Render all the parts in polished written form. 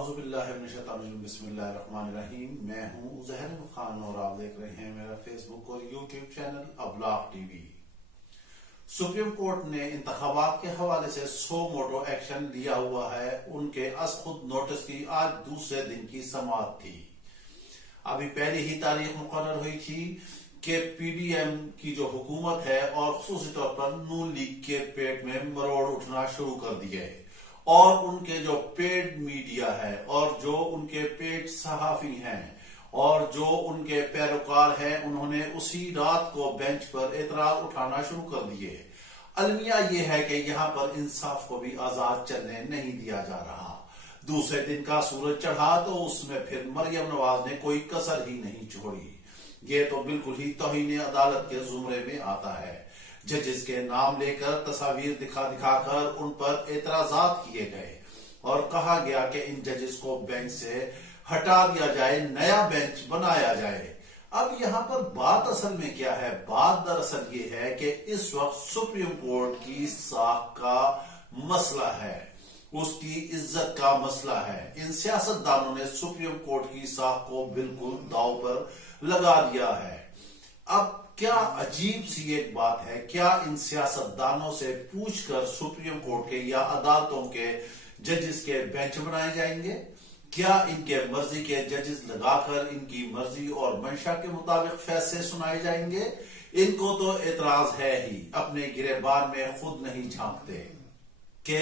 اعوذ باللہ من الشیطان الرجیم بسم اللہ الرحمن الرحیم۔ میں ہوں زہر خان اور آپ دیکھ رہے ہیں میرا فیس بک اور یوٹیوب چینل ابلاغ ٹی وی۔ سپریم کورٹ نے انتخابات کے حوالے سے سو موٹو ایکشن لیا ہوا ہے۔ ان کے از خود نوٹس کی آج دوسرے دن کی سماعت تھی۔ ابھی پہلی ہی تاریخ مقرر ہوئی تھی کہ پی ڈی ایم کی جو حکومت ہے اور خصوصی طور پر نون لیگ کے پیٹ میں مروڑ اٹھنا شروع کر دیے، اور ان کے جو پیڈ میڈیا ہے اور جو ان کے پیڈ صحافی ہیں اور جو ان کے پیروکار ہیں، انہوں نے اسی رات کو بینچ پر اعتراض اٹھانا شروع کر دیے۔ المیہ یہ ہے کہ یہاں پر انصاف کو بھی آزاد چلنے نہیں دیا جا رہا۔ دوسرے دن کا سورج چڑھا تو اس میں پھر مریم نواز نے کوئی کسر ہی نہیں چھوڑی۔ یہ تو بالکل ہی توہین عدالت کے زمرے میں آتا ہے۔ ججز کے نام لے کر تصاویر دکھا دکھا کر ان پر اعتراضات کیے گئے اور کہا گیا کہ ان ججز کو بینچ سے ہٹا دیا جائے، نیا بینچ بنایا جائے۔ اب یہاں پر بات اصل میں کیا ہے؟ بات دراصل یہ ہے کہ اس وقت سپریم کورٹ کی ساکھ کا مسئلہ ہے، اس کی عزت کا مسئلہ ہے۔ ان سیاستدانوں نے سپریم کورٹ کی ساکھ کو بالکل داؤ پر لگا دیا ہے۔ اب کیا عجیب سی ایک بات ہے، کیا ان سیاستدانوں سے پوچھ کر سپریم کورٹ کے یا عدالتوں کے ججز کے بینچ بنائے جائیں گے؟ کیا ان کے مرضی کے ججز لگا کر ان کی مرضی اور منشا کے مطابق فیصلے سنائے جائیں گے؟ ان کو تو اعتراض ہے ہی، اپنے گریبان میں خود نہیں جھانکتے کہ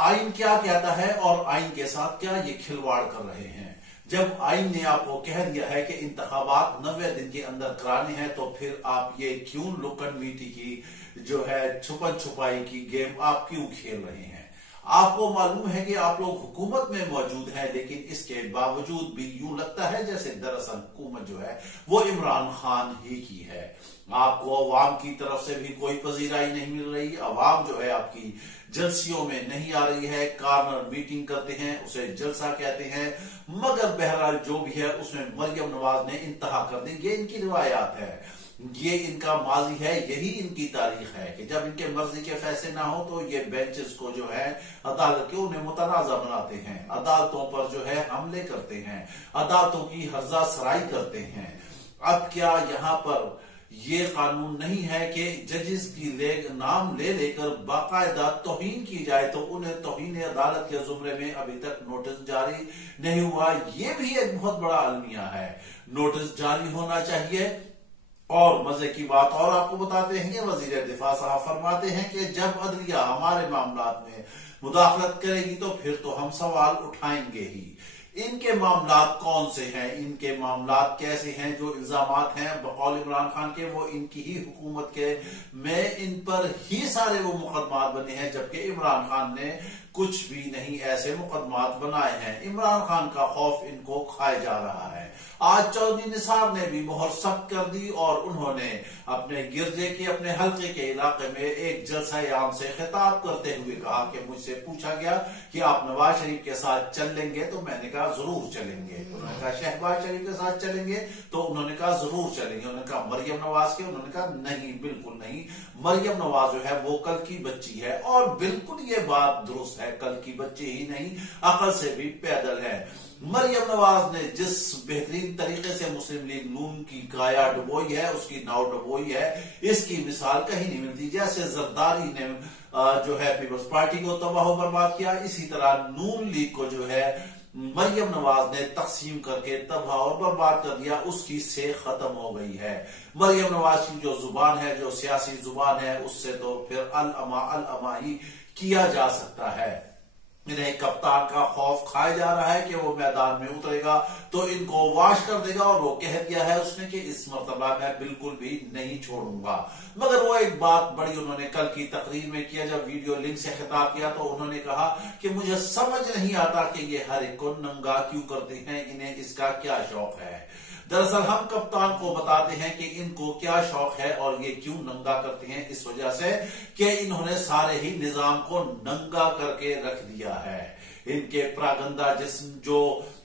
آئین کیا کہتا ہے اور آئین کے ساتھ کیا یہ کھلواڑ کر رہے ہیں۔ جب آئین نے آپ کو کہہ دیا ہے کہ انتخابات 90 دن کے اندر کرانے ہیں، تو پھر آپ یہ کیوں لکن میٹی کی جو ہے چھپن چھپائی کی گیم آپ کیوں کھیل رہے ہیں؟ آپ کو معلوم ہے کہ آپ لوگ حکومت میں موجود ہیں، لیکن اس کے باوجود بھی یوں لگتا ہے جیسے دراصل حکومت جو ہے وہ عمران خان ہی کی ہے۔ آپ کو عوام کی طرف سے بھی کوئی پذیرائی نہیں مل رہی۔ عوام جو ہے آپ کی جلسیوں میں نہیں آ رہی ہے، کارنر میٹنگ کرتے ہیں، اسے جلسہ کہتے ہیں، مگر بہرحال جو بھی ہے اس میں مریم نواز نے انتہا کر دی۔ یہ ان کی روایات ہے، یہ ان کا ماضی ہے، یہی ان کی تاریخ ہے کہ جب ان کے مرضی کے فیصلے نہ ہو تو یہ بینچز کو جو ہے عدالت کے انہیں متنازع بناتے ہیں، عدالتوں پر جو ہے حملے کرتے ہیں، عدالتوں کی ہرزہ سرائی کرتے ہیں۔ اب کیا یہاں پر یہ قانون نہیں ہے کہ ججز کی نام لے لے کر باقاعدہ توہین کی جائے تو انہیں توہین عدالت کے زمرے میں ابھی تک نوٹس جاری نہیں ہوا؟ یہ بھی ایک بہت بڑا المیہ ہے۔ نوٹس جاری ہونا چاہیے۔ اور مزے کی بات اور آپ کو بتاتے ہیں کہ وزیر دفاع صاحب فرماتے ہیں کہ جب عدلیہ ہمارے معاملات میں مداخلت کرے گی تو پھر تو ہم سوال اٹھائیں گے ہی۔ ان کے معاملات کون سے ہیں، ان کے معاملات کیسے ہیں؟ جو الزامات ہیں بقول عمران خان کے، وہ ان کی ہی حکومت کے میں ان پر ہی سارے وہ مقدمات بنے ہیں، جبکہ عمران خان نے کچھ بھی نہیں ایسے مقدمات بنائے ہیں۔ عمران خان کا خوف ان کو کھائے جا رہا ہے۔ آج چودھری نثار نے بھی مہر سخت کر دی اور انہوں نے اپنے گرجے کے اپنے حلقے کے علاقے میں ایک جلسہ عام سے خطاب کرتے ہوئے کہا کہ مجھ سے پوچھا گیا کہ آپ نواز شریف کے ساتھ چل لیں گے؟ تو میں نے کہا ضرور چلیں گے۔ انہوں نے کہا شہباز شریف کے ساتھ چلیں گے؟ تو انہوں نے کہا ضرور چلیں گے۔ انہوں نے کہا مریم نواز کے؟ انہوں نے کہا نہیں، بالکل نہیں۔ مریم نواز جو ہے وہ کل کی بچی ہے، اور بالکل یہ بات درست ہے، کل کی بچی ہی نہیں، عقل سے بھی پیدل ہے۔ مریم نواز نے جس بہترین طریقے سے مسلم لیگ نون کی کایا ڈبوئی ہے، اس کی ناؤ ڈبوئی ہے، اس کی مثال کہیں نہیں ملتی۔ جیسے زرداری نے جو ہے پیپلز پارٹی کو تباہ و برباد کیا، اسی طرح نون لیگ کو جو ہے مریم نواز نے تقسیم کر کے تباہ اور برباد کر دیا، اس کی سے ختم ہو گئی ہے۔ مریم نواز کی جو زبان ہے، جو سیاسی زبان ہے، اس سے تو پھر الاما ہی کیا جا سکتا ہے۔ انہیں کپتان کا خوف کھایا جا رہا ہے کہ وہ میدان میں اترے گا تو ان کو واش کر دے گا، اور وہ کہہ دیا ہے اس نے کہ اس مرتبہ میں بالکل بھی نہیں چھوڑوں گا۔ مگر وہ ایک بات بڑی انہوں نے کل کی تقریر میں کیا، جب ویڈیو لنک سے خطاب کیا تو انہوں نے کہا کہ مجھے سمجھ نہیں آتا کہ یہ ہر ایک کو ننگا کیوں کرتے ہیں، انہیں اس کا کیا شوق ہے۔ دراصل ہم کپتان کو بتاتے ہیں کہ ان کو کیا شوق ہے اور یہ کیوں ننگا کرتے ہیں، اس وجہ سے کہ انہوں نے سارے ہی نظام کو ننگا کر کے رکھ دیا ہے۔ ان کے پراگندہ جسم جو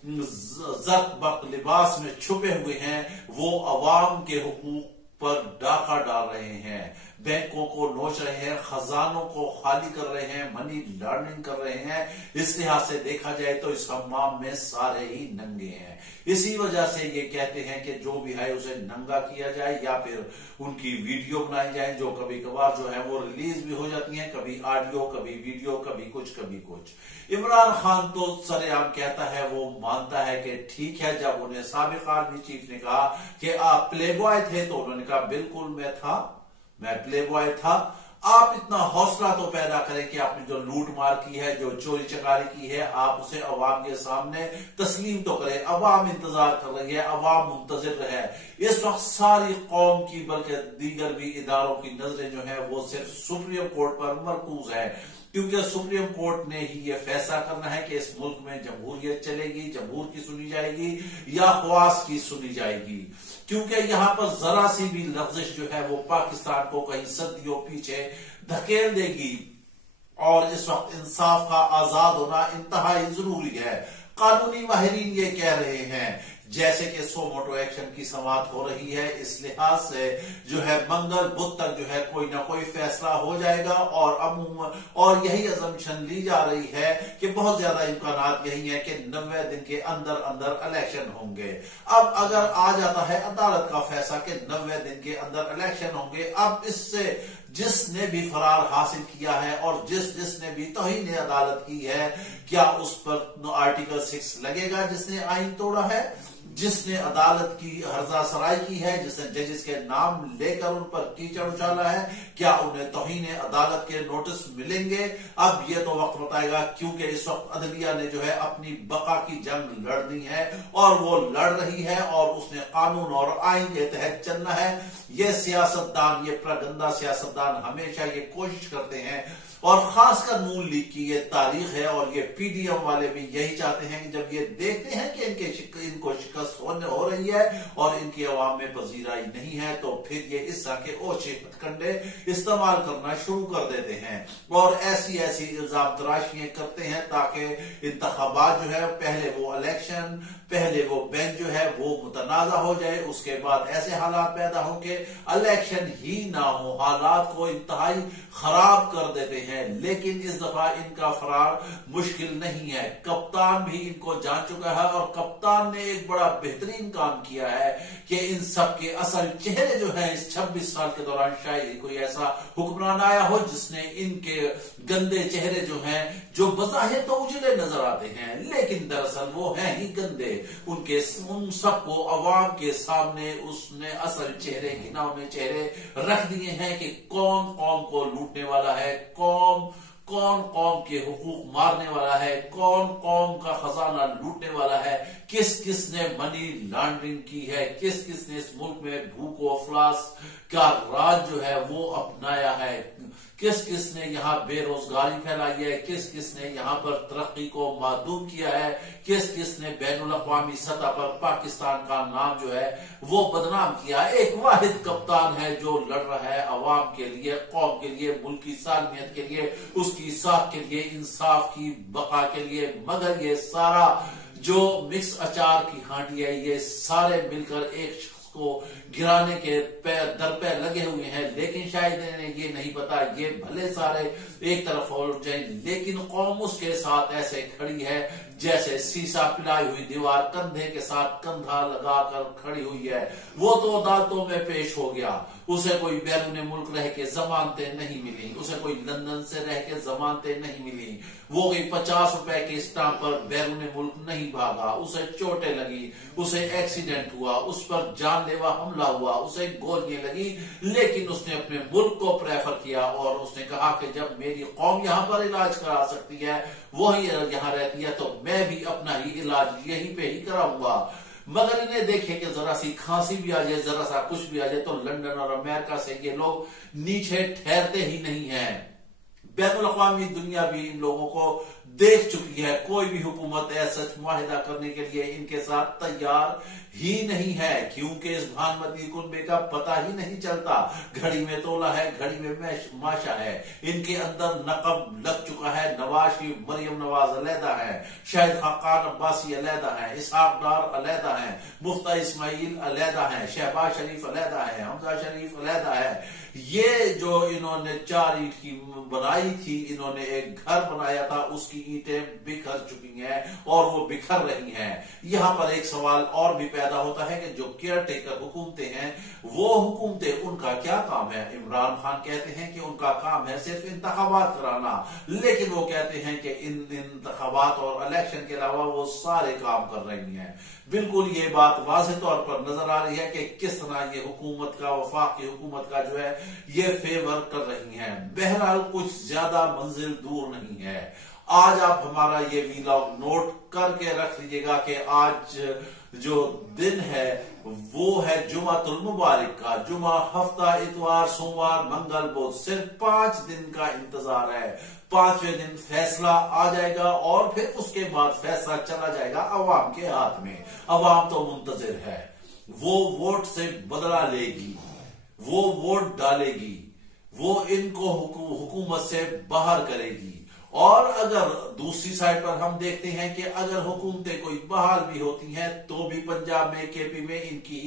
زرق برق لباس میں چھپے ہوئے ہیں، وہ عوام کے حقوق پر ڈاکہ ڈال رہے ہیں۔ بینکوں کو نوچ رہے ہیں، خزانوں کو خالی کر رہے ہیں، منی لانڈرنگ کر رہے ہیں۔ اس لحاظ سے دیکھا جائے تو اس حمام میں سارے ہی ننگے ہیں۔ اسی وجہ سے یہ کہتے ہیں کہ جو بھی ہے اسے ننگا کیا جائے یا پھر ان کی ویڈیو بنائی جائے، جو کبھی کبھار جو ہے وہ ریلیز بھی ہو جاتی ہیں، کبھی آڈیو، کبھی ویڈیو، کبھی کچھ کبھی کچھ۔ عمران خان تو سر عام کہتا ہے، وہ مانتا ہے کہ ٹھیک ہے۔ جب انہیں سابق آرمی چیف نے کہا کہ آپ پلے بوائے تھے تو انہوں نے کہا بالکل میں تھا، میں پلے بوائے تھا۔ آپ اتنا حوصلہ تو پیدا کریں کہ آپ نے جو لوٹ مار کی ہے، جو چوری چکاری کی ہے، آپ اسے عوام کے سامنے تسلیم تو کریں۔ عوام انتظار کر رہی ہے، عوام منتظر رہے۔ اس وقت ساری قوم کی بلکہ دیگر بھی اداروں کی نظریں جو ہیں وہ صرف سپریم کورٹ پر مرکوز ہے، کیونکہ سپریم کورٹ نے ہی یہ فیصلہ کرنا ہے کہ اس ملک میں جمہوریت چلے گی، جمہور کی سنی جائے گی یا خواص کی سنی جائے گی، کیونکہ یہاں پر ذرا سی بھی لغزش جو ہے وہ پاکستان کو کہیں صدیوں پیچھے دھکیل دے گی۔ اور اس وقت انصاف کا آزاد ہونا انتہائی ضروری ہے۔ قانونی ماہرین یہ کہہ رہے ہیں، جیسے کہ سو موٹو ایکشن کی سماعت ہو رہی ہے، اس لحاظ سے جو ہے منگل بدھ تک جو ہے کوئی نہ کوئی فیصلہ ہو جائے گا، اور یہی ازمپشن لی جا رہی ہے کہ بہت زیادہ امکانات یہی ہیں کہ 90 دن کے اندر اندر الیکشن ہوں گے۔ اب اگر آ جاتا ہے عدالت کا فیصلہ کہ 90 دن کے اندر الیکشن ہوں گے، اب اس سے جس نے بھی فرار حاصل کیا ہے اور جس نے بھی توہین عدالت کی ہے، کیا اس پر آرٹیکل 6 لگے گا؟ جس نے آئین توڑا ہے، جس نے عدالت کی ہرزہ سرائی کی ہے، جس نے ججز کے نام لے کر ان پر کیچڑ اچھالا ہے، کیا انہیں توہین عدالت کے نوٹس ملیں گے؟ اب یہ تو وقت بتائے گا، کیونکہ اس وقت عدلیہ نے جو ہے اپنی بقا کی جنگ لڑنی ہے اور وہ لڑ رہی ہے، اور اس نے قانون اور آئین کے تحت چلنا ہے۔ یہ سیاستدان، یہ پراگندہ سیاستدان ہمیشہ یہ کوشش کرتے ہیں، اور خاص کر نون لیگ کی یہ تاریخ ہے، اور یہ پی ڈی ایم والے بھی یہی چاہتے ہیں کہ جب یہ دیکھتے ہیں کہ ان کو شکست ہو رہی ہے اور ان کی عوام میں پذیرائی نہیں ہے، تو پھر یہ اس طرح کے اوچھے ہتھکنڈے استعمال کرنا شروع کر دیتے ہیں اور ایسی الزام تراشیاں کرتے ہیں تاکہ انتخابات جو ہے پہلے وہ الیکشن، پہلے وہ بینچ جو ہے وہ متنازع ہو جائے، اس کے بعد ایسے حالات پیدا ہوں کہ الیکشن ہی نہ ہو، حالات کو انتہائی خراب کر دیتے ہیں۔ لیکن اس دفعہ ان کا فرار مشکل نہیں ہے، کپتان بھی ان کو جان چکا ہے، اور کپتان نے ایک بڑا بہترین کام کیا ہے کہ ان سب کے اصل چہرے جو ہیں اس 26 سال کے دوران شاید کوئی ایسا حکمران آیا ہو جس نے ان کے گندے چہرے جو ہیں، جو بظاہر تو اجلے نظر آتے ہیں لیکن دراصل وہ ہیں ہی گندے، ان سب کو عوام کے سامنے اس نے اصل چہرے گھناؤنے چہرے رکھ دیے ہیں کہ کون قوم کو لوٹنے والا ہے، کون قوم کے حقوق مارنے والا ہے، کون قوم کا خزانہ لوٹنے والا ہے، کس نے منی لانڈرنگ کی ہے، کس نے اس ملک میں بھوک و افلاس کا راج جو ہے وہ اپنایا ہے، کس نے یہاں بے روزگاری پھیلائی ہے، کس نے یہاں پر ترقی کو معدوم کیا ہے، کس نے بین الاقوامی سطح پر پاکستان کا نام جو ہے وہ بدنام کیا ہے۔ ایک واحد کپتان ہے جو لڑ رہا ہے عوام کے لیے، قوم کے لیے، ملک کی سالمیت کے لیے، اس کی اصلاح کے لیے، انصاف کی بقا کے لیے، مگر یہ سارا جو مکس اچار کی ہانڈی ہے، یہ سارے مل کر ایک شخص کو گرانے کے در پہ لگے ہوئے ہیں، لیکن شاید انہیں یہ نہیں پتا یہ بھلے سارے ایک طرف ہو جائیں لیکن قوم اس کے ساتھ ایسے کھڑی ہے جیسے سیسا پلائی ہوئی دیوار کندھے کے ساتھ کندھا لگا کر کھڑی ہوئی ہے۔ وہ تو عدالتوں میں پیش ہو گیا، اسے کوئی بیرون ملک رہ کے ضمانتیں نہیں ملی، اسے کوئی لندن سے رہ کے ضمانتیں نہیں ملی، وہ کوئی 50 روپے کے اسٹامپ پر بیرون ملک نہیں بھاگا، اسے چوٹیں لگی، اسے ایکسیڈنٹ ہوا، اس پر جان لیوا حملہ ہوا، اسے گولیاں لگی، لیکن اس نے اپنے ملک کو پریفر کیا اور اس نے کہا کہ جب میری قوم یہاں پر علاج کرا سکتی ہے، وہی یہاں رہتی ہے، تو میں بھی اپنا ہی علاج یہیں پہ ہی کراؤں گا۔ مگر انہیں دیکھے کہ ذرا سی کھانسی بھی آ جائے، ذرا سا کچھ بھی آ جائے تو لندن اور امریکہ سے یہ لوگ نیچے ٹھہرتے ہی نہیں ہیں۔ بین الاقوامی دنیا بھی ان لوگوں کو دیکھ چکی ہے. کوئی بھی حکومت ایسا معاہدہ کرنے کے لیے ان کے ساتھ تیار ہی نہیں ہے، کیونکہ اس بھانمتی کنبے کا پتہ ہی نہیں چلتا. گھڑی میں تولا ہے، گھڑی میں ماشا ہے. ان کے اندر نقب لگ چکا ہے. نواز شریف، مریم نواز علیحدہ ہے، شاہد خاقان عباسی علیحدہ ہے، اسحاق ڈار علیحدہ ہے، مفتہ اسماعیل علیحدہ ہے، شہباز شریف علیحدہ ہے، حمزہ شریف علیحدہ ہے. یہ جو انہوں نے 4 اینٹ کی بنائی تھی، انہوں نے ایک گھر بنایا تھا، اس کی اینٹیں بکھر چکی ہیں اور وہ بکھر رہی ہیں. یہاں پر ایک سوال اور بھی پیدا ہوتا ہے کہ جو کیئر ٹیکر حکومتیں ہیں، وہ حکومتیں ان کا کیا کام ہے؟ عمران خان کہتے ہیں کہ ان کا کام ہے صرف انتخابات کرانا، لیکن وہ کہتے ہیں کہ ان انتخابات اور الیکشن کے علاوہ وہ سارے کام کر رہی ہیں. بالکل یہ بات واضح طور پر نظر آ رہی ہے کہ کس طرح یہ حکومت کا، وفاق کی حکومت کا جو ہے یہ فیور کر رہی ہیں. بہرحال کچھ زیادہ منزل دور نہیں ہے. آج آپ ہمارا یہ ویلاگ نوٹ کر کے رکھ لیجئے گا کہ آج جو دن ہے وہ ہے جمعۃ المبارک کا. جمعہ، ہفتہ، اتوار، سوموار، منگل، بدھ، صرف 5 دن کا انتظار ہے. 5ویں دن فیصلہ آ جائے گا اور پھر اس کے بعد فیصلہ چلا جائے گا عوام کے ہاتھ میں. عوام تو منتظر ہے، وہ ووٹ سے بدلہ لے گی، وہ ووٹ ڈالے گی، وہ ان کو حکومت سے باہر کرے گی. اور اگر دوسری سائڈ پر ہم دیکھتے ہیں کہ اگر حکومتیں کوئی بحال بھی ہوتی ہیں تو بھی پنجاب میں، کے پی میں ان کی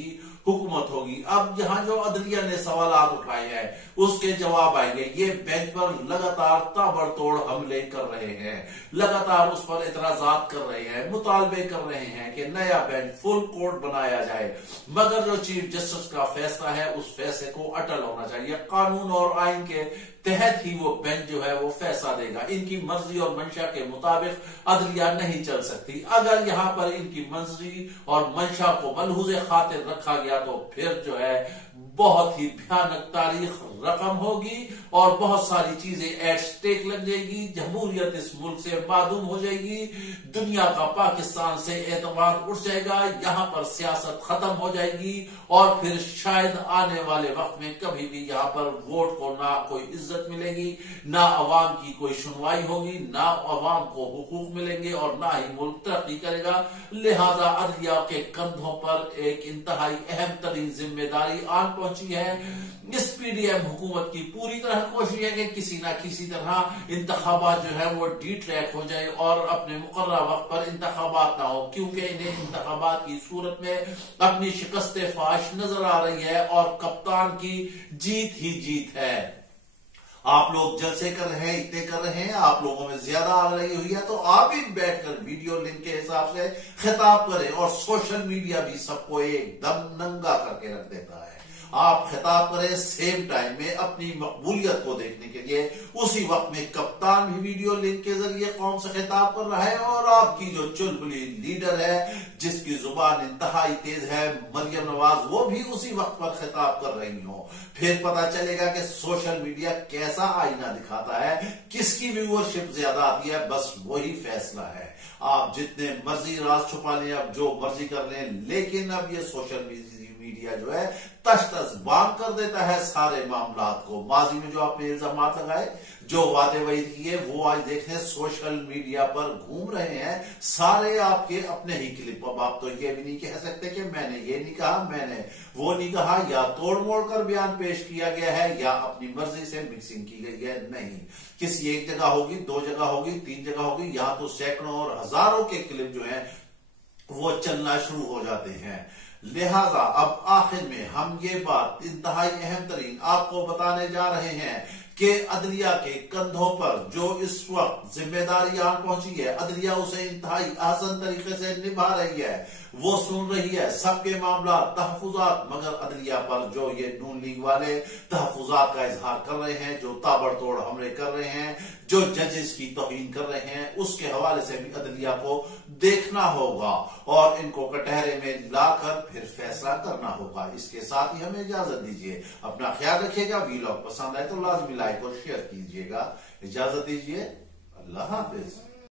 حکومت ہوگی. اب یہاں جو عدلیہ نے سوالات اٹھائے ہیں اس کے جواب آئیں گے. یہ بینچ پر لگاتار تابڑ توڑ حملے کر رہے ہیں، لگاتار اس پر اعتراضات کر رہے ہیں، مطالبے کر رہے ہیں کہ نیا بینچ فل کورٹ بنایا جائے. مگر جو چیف جسٹس کا فیصلہ ہے اس فیصلے کو اٹل ہونا چاہیے. قانون اور آئین کے تحت ہی وہ بینچ جو ہے وہ فیصلہ دے گا. ان کی مرضی اور منشا کے مطابق عدلیہ نہیں چل سکتی. اگر یہاں پر ان کی مرضی اور منشا کو ملحوظ خاطر رکھا گیا تو پھر جو ہے بہت ہی بھیانک تاریخ رقم ہوگی اور بہت ساری چیزیں ایٹ سٹیک لگ جائے گی. جمہوریت اس ملک سے معدوم ہو جائے گی. دنیا کا پاکستان سے اعتماد اٹھ جائے گا. یہاں پر سیاست ختم ہو جائے گی اور پھر شاید آنے والے وقت میں کبھی بھی یہاں پر ووٹ کو نہ کوئی عزت ملے گی، نہ عوام کی کوئی سنوائی ہوگی، نہ عوام کو حقوق ملیں گے اور نہ ہی ملک ترقی کرے گا. لہذا عدلیہ کے کندھوں پر ایک انتہائی اہم ترین ذمہ داری آن پہنچی ہے. اس پی ڈی ایم حکومت کی پوری طرح کوشش ہے کہ کسی نہ کسی طرح انتخابات جو ہے وہ ڈی ٹریک ہو جائے اور اپنے مقررہ وقت پر انتخابات نہ ہو، کیونکہ انہیں انتخابات کی صورت میں اپنی شکست فاش نظر آ رہی ہے اور کپتان کی جیت ہی جیت ہے. آپ لوگ جلسے کر رہے ہیں، اتنے کر رہے ہیں، آپ لوگوں میں زیادہ آگ لگی ہوئی ہے تو آپ بھی بیٹھ کر ویڈیو لنک کے حساب سے خطاب کریں. اور سوشل میڈیا بھی سب کو ایک دم ننگا کر کے رکھ دیتا ہے. آپ خطاب کریں سیم ٹائم میں اپنی مقبولیت کو دیکھنے کے لیے. اسی وقت میں کپتان بھی ویڈیو لنک کے ذریعے قوم سے خطاب کر رہا ہے اور آپ کی جو چلبلی لیڈر ہے جس کی زبان انتہائی تیز ہے، مریم نواز، وہ بھی اسی وقت پر خطاب کر رہی ہوں. پھر پتا چلے گا کہ سوشل میڈیا کیسا آئینہ دکھاتا ہے، کس کی ویورشپ زیادہ آتی ہے. بس وہی فیصلہ ہے. آپ جتنے مرضی راز چھپا لیں، اب جو مرضی کر لیں، لیکن اب یہ سوشل میڈیا جو ہے تش تش بام کر دیتا ہے سارے معاملات کو. ماضی میں جو آپ نے الزامات لگائے، جو وعدے وعید کیے، وہ آج دیکھیں سوشل میڈیا پر گھوم رہے ہیں سارے آپ کے اپنے ہی کلپ. اب آپ تو یہ بھی نہیں کہہ سکتے کہ میں نے یہ نہیں کہا، میں نے وہ نہیں کہا. یا توڑ موڑ کر بیان پیش کیا گیا ہے یا اپنی مرضی سے مکسنگ کی گئی ہے. نہیں، کسی ایک جگہ ہوگی، 2 جگہ ہوگی، 3 جگہ ہوگی، یہاں تو سینکڑوں اور ہزاروں کے کلپ جو ہیں وہ چلنا شروع ہو جاتے ہیں. لہذا اب آخر میں ہم یہ بات انتہائی اہم ترین آپ کو بتانے جا رہے ہیں کہ عدلیہ کے کندھوں پر جو اس وقت ذمہ داری آن پہنچی ہے، عدلیہ اسے انتہائی آسان طریقے سے نبھا رہی ہے. وہ سن رہی ہے سب کے معاملات، تحفظات، مگر عدلیہ پر جو یہ نون لیگ والے تحفظات کا اظہار کر رہے ہیں، جو تابڑ توڑ حملے کر رہے ہیں، جو ججز کی توہین کر رہے ہیں، اس کے حوالے سے بھی عدلیہ کو دیکھنا ہوگا اور ان کو کٹہرے میں لا کر پھر فیصلہ کرنا ہوگا. اس کے ساتھ ہی ہمیں اجازت دیجیے. اپنا خیال رکھیے گا. ویلاگ پسند آئے تو لازمی لائک اور شیئر کیجیے گا. اجازت دیجیے. اللہ حافظ.